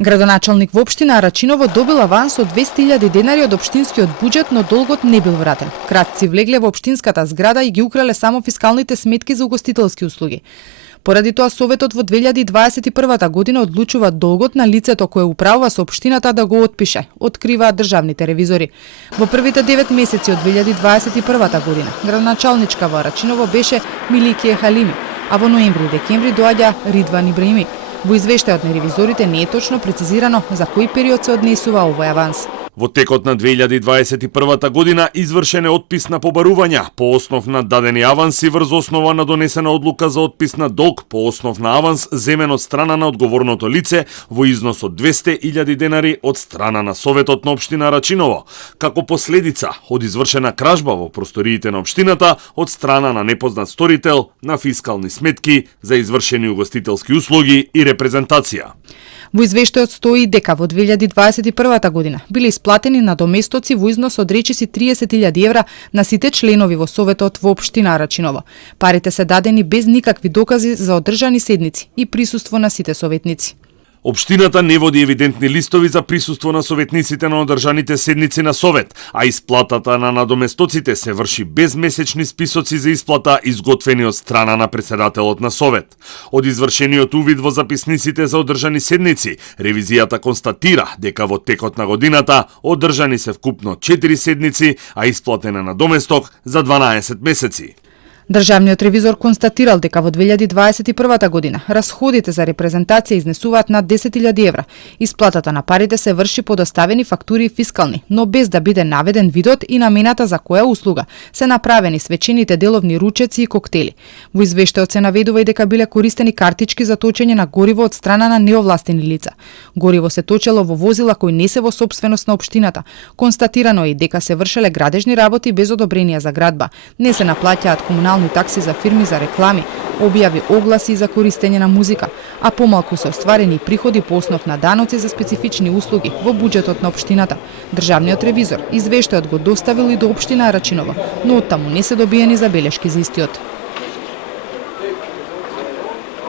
Градоначалник во општина Рачиново добил аванс од 200.000 денари од општинскиот буџет, но долгот не бил вратен. Кратци влегле во општинската зграда и ги украле само фискалните сметки за угостителски услуги. Поради тоа Советот во 2021 година одлучува долгот на лицето кое управува со општината да го отпише, откриваат државните ревизори. Во првите 9 месеци од 2021 година градоначалничка во Рачиново беше Миликие Халими, а во ноември и декември доаѓа Ридван Ибраими. Во извештајот на ревизорите не е точно прецизирано за кој период се однесува овој аванс. Во текот на 2021 година извршен е отпис на побарувања по основ на дадени аванси врз основа на донесена одлука за отпис на долг по основ на аванс земен од страна на одговорното лице во износ од 200.000 денари од страна на Советот на општина Рачиново, како последица од извршена кражба во просториите на општината од страна на непознат сторител на фискални сметки за извршени угостителски услуги и репрезентација. Во извештајот стои дека во 2021 година биле исплатени надоместоци во износ од речиси 30.000 евра на сите членови во Советот во општина Рачиново. Парите се дадени без никакви докази за одржани седници и присуство на сите советници. Општината не води евидентни листови за присуство на советниците на одржаните седници на Совет, а исплатата на надоместоците се врши без месечни списоци за исплата изготвени од страна на председателот на Совет. Од извршениот увид во записниците за одржани седници, ревизијата констатира дека во текот на годината одржани се вкупно 4 седници, а исплатена надоместок за 12 месеци. Државниот ревизор констатирал дека во 2021 година расходите за репрезентација изнесуваат над 10.000 евра. Исплатата на парите се врши по доставени фактури фискални, но без да биде наведен видот и намената за која услуга се направени свечените деловни ручеци и коктели. Во извештајот се наведува и дека биле користени картички за точење на гориво од страна на неовластени лица. Гориво се точело во возила кои не се во сопственост на општината. Констатирано е и дека се вршеле градежни работи без одобрение за градба. Не се наплаќаат комунални такси за фирми за реклами, објави огласи за користење на музика, а помалку се остварени приходи по основ на даноци за специфични услуги во буџетот на општината. Државниот ревизор извештајот го доставил и до општина Рачиново, но оттаму не се добиени забелешки за истиот.